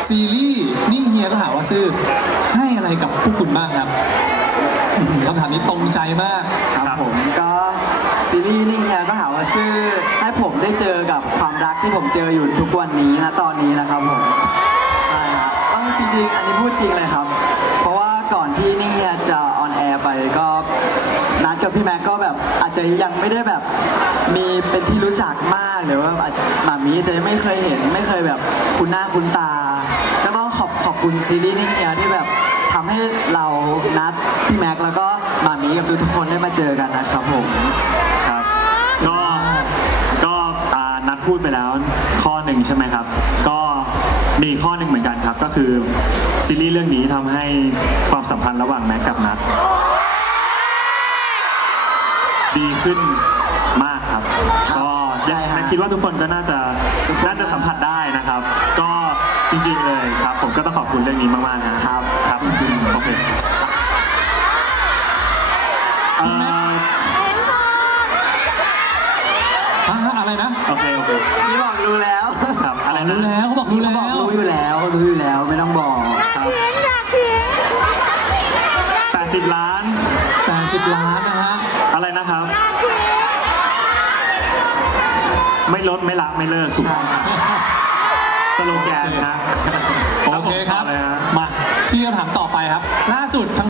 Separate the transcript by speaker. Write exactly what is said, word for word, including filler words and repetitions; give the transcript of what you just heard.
Speaker 1: ซีรีส์นี่เฮียก็ถามว่าซื่อให้อะไรกับพวกคุณบ้างครับคำถามนี้ตรงใจมาก
Speaker 2: ครับผมก็ซีรีส์นิ่งเฮียก็หาว่าซื่อให้ผมได้เจอกับความรักที่ผมเจออยู่ทุกวันนี้นะตอนนี้นะครับผมใช่ครับต้องจริงๆอันนี้พูดจริงเลยครับ เพราะว่าก่อนที่นิ่งเฮียจะออนแอร์ไปก็นัดกับพี่แม็กก็แบบอาจจะยังไม่ได้แบบมีเป็นที่รู้จักมากหรือว่าหมามีจะไม่เคยเห็นไม่เคยแบบคุ้นหน้าคุ้นตาก็ต้องขอบขอบคุณซีรีส์นิ่งเฮียที่แบบทำให้เรานัดพี่แม็กแล้วก็หมามีกับทุกๆคนได้มาเจอกันนะครับผม
Speaker 3: ครับก็ก็อ่านัดพูดไปแล้วข้อหนึ่งใช่ไหมครับก็มีข้อหนึ่งเหมือนกันครับก็คือซีรีส์เรื่องนี้ทำให้ความสัมพันธ์ระหว่างแม็กกับนัทดีขึ้นมากครับก็
Speaker 2: ใช่ฮะ
Speaker 3: แม็กคิดว่าทุกคนก็น่าจะน่าจะสัมผัสได้นะครับ ก็จริงๆเลยครับผมก็ต้องขอบคุณเรื่องนี้มากๆนะครับ ครับจริงๆโอเคเอ่อ
Speaker 1: ฮะอะไรนะ
Speaker 3: โอเคโอเค
Speaker 2: พี่บอกรู้แล้ว
Speaker 3: ครับอะไรนะ
Speaker 1: รู้แล้วเขาบอก
Speaker 2: นี่
Speaker 1: รู้
Speaker 2: เขา
Speaker 1: แล้
Speaker 2: บอก
Speaker 1: ว
Speaker 2: รู้อยู่แล้วรู้อยู่แล้วไม่ต้องบอก
Speaker 3: ครับ
Speaker 4: อยากทิ้ง
Speaker 3: แปดสิบล้าน
Speaker 1: แปดสิบล้านนะฮะ
Speaker 3: อะไรนะครับ
Speaker 4: อยากทิ้ง
Speaker 3: ไม่ลดไม่ละไม่เลิกสุด
Speaker 2: ใช่
Speaker 3: สโลแกนนะฮะ
Speaker 1: โอเคครับ
Speaker 3: ต่อเลยฮะ
Speaker 1: มาที่คำถามต่อไปครับ ล่าสุดทั้ง